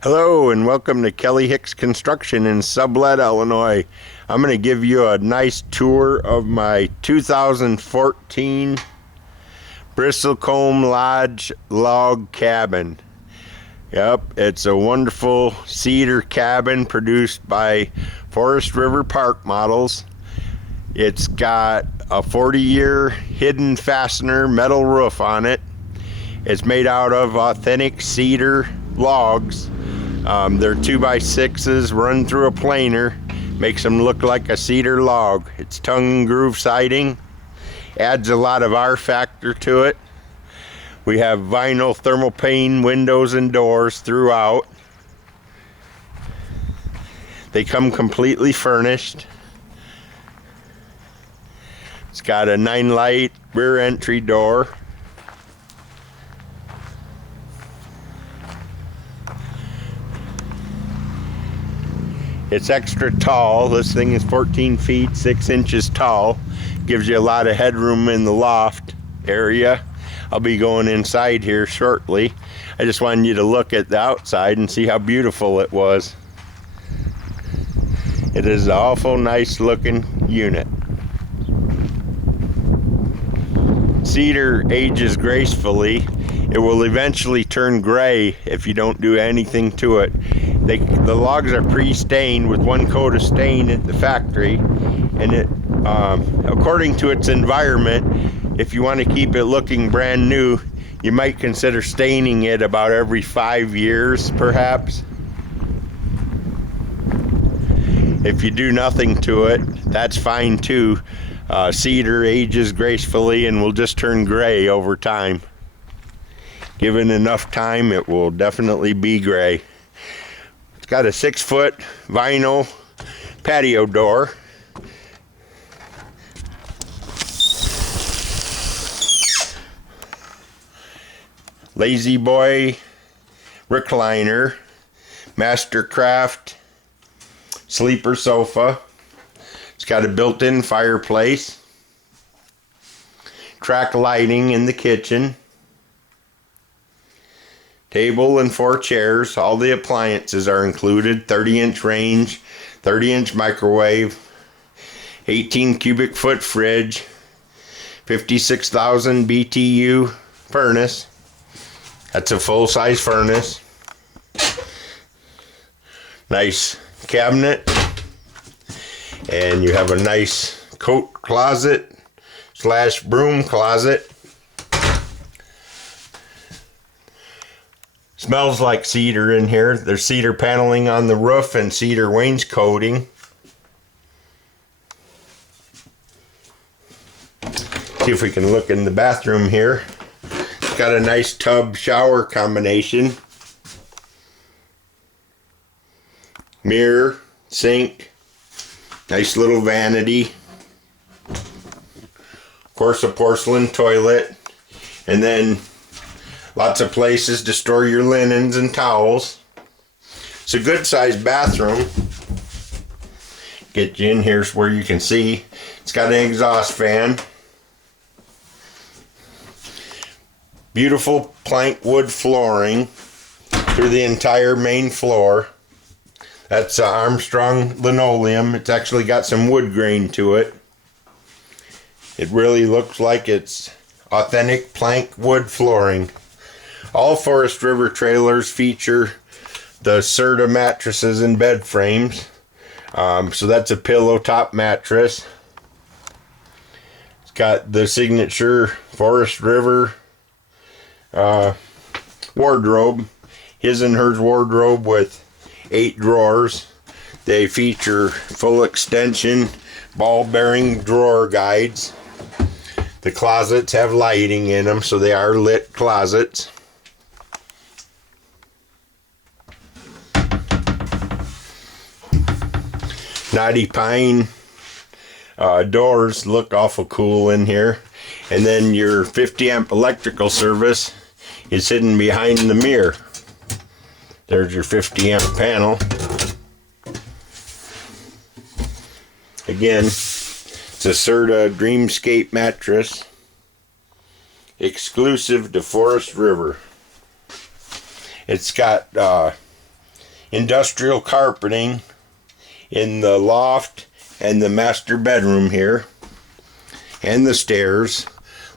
Hello and welcome to Kelly Hicks Construction in Sublette, Illinois. I'm going to give you a nice tour of my 2014 Bristlecomb Lodge log cabin. Yep, it's a wonderful cedar cabin produced by Forest River Park Models. It's got a 40-year hidden fastener metal roof on it. It's made out of authentic cedar logs. They're 2x6s run through a planer, makes them look like a cedar log. It's tongue and groove siding, adds a lot of R factor to it. We have vinyl thermal pane windows and doors throughout. They come completely furnished. It's got a 9-light rear entry door. It's extra tall. This thing is 14 feet 6 inches tall. Gives you a lot of headroom in the loft area. I'll be going inside here shortly. I just wanted you to look at the outside and see how beautiful it was. It is an awful nice looking unit. Cedar ages gracefully. It will eventually turn gray if you don't do anything to it. The logs are pre-stained with one coat of stain at the factory, and it, according to its environment, if you want to keep it looking brand new, you might consider staining it about every 5 years, perhaps. If you do nothing to it, that's fine too. Cedar ages gracefully and will just turn gray over time. Given enough time, it will definitely be gray. It's got a 6-foot vinyl patio door. Lazy Boy recliner, Mastercraft sleeper sofa. It's got a built-in fireplace, track lighting in the kitchen, table and 4 chairs. All the appliances are included. 30-inch range, 30-inch microwave, 18 cubic foot fridge, 56,000 BTU furnace. That's a full-size furnace. Nice cabinet. And you have a nice coat closet / broom closet. Smells like cedar in here. There's cedar paneling on the roof and cedar wainscoting. See if we can look in the bathroom here. It's got a nice tub shower combination. Mirror, sink, nice little vanity. Of course, a porcelain toilet. And then lots of places to store your linens and towels. It's a good sized bathroom. Get you in here where you can see. It's got an exhaust fan. Beautiful plank wood flooring through the entire main floor. That's Armstrong linoleum. It's actually got some wood grain to it. It really looks like it's authentic plank wood flooring. All Forest River trailers feature the Serta mattresses and bed frames. So that's a pillow top mattress. It's got the signature Forest River wardrobe. His and hers wardrobe with 8 drawers. They feature full extension ball bearing drawer guides. The closets have lighting in them, so they are lit closets. Knotty pine doors look awful cool in here. And then your 50 amp electrical service is hidden behind the mirror. There's your 50 amp panel. Again, it's a Serta Dreamscape mattress, exclusive to Forest River. It's got industrial carpeting in the loft and the master bedroom here, and the stairs.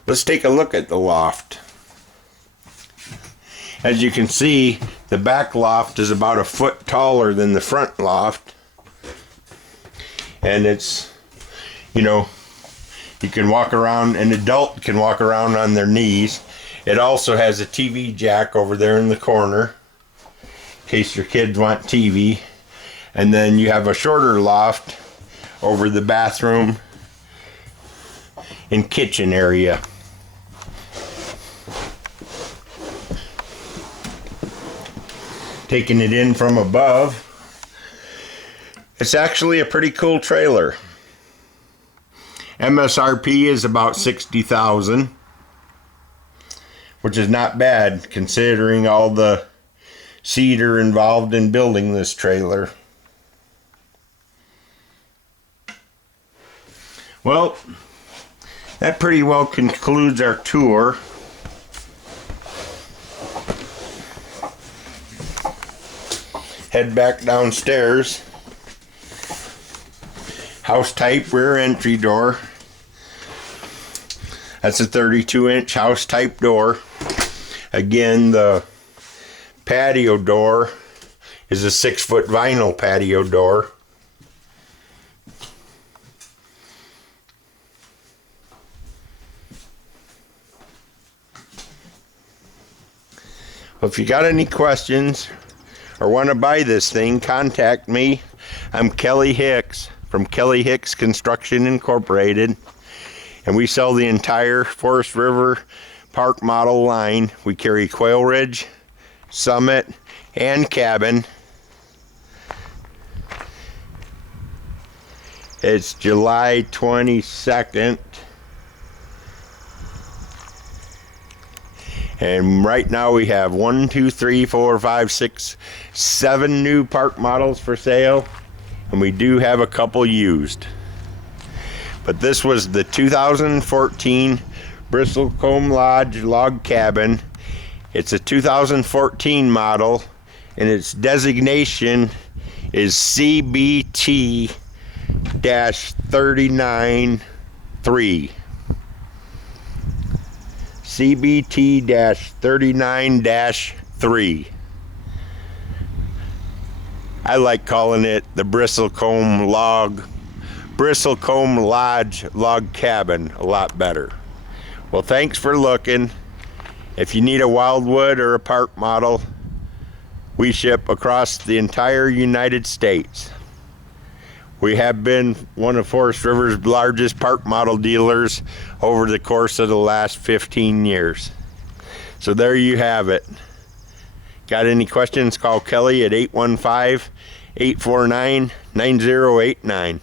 Let's take a look at the loft. As you can see, the back loft is about a foot taller than the front loft. And it's, you know, you can walk around, an adult can walk around on their knees. It also has a TV jack over there in the corner, in case your kids want TV. And then you have a shorter loft over the bathroom and kitchen area. Taking it in from above, it's actually a pretty cool trailer. MSRP is about $60,000, which is not bad considering all the cedar involved in building this trailer. Well, that pretty well concludes our tour. Head back downstairs. House type rear entry door. That's a 32-inch house type door. Again, the patio door is a 6-foot vinyl patio door. Well, if you got any questions or want to buy this thing, contact me. I'm Kelly Hicks from Kelly Hicks Construction Incorporated, and we sell the entire Forest River Park model line. We carry Quail Ridge, Summit, and Cabin. It's July 22nd. And right now we have 1, 2, 3, 4, 5, 6, 7 new park models for sale. And we do have a couple used. But this was the 2014 Bristlecomb Lodge Log Cabin. It's a 2014 model, and its designation is CBT-39-3. CBT-39-3. I like calling it the Bristlecomb Lodge Log Cabin a lot better. Well, thanks for looking. If you need a wildwood or a park model, we ship across the entire United States. We have been one of Forest River's largest park model dealers over the course of the last 15 years. So there you have it. Got any questions? Call Kelly at 815-849-9089.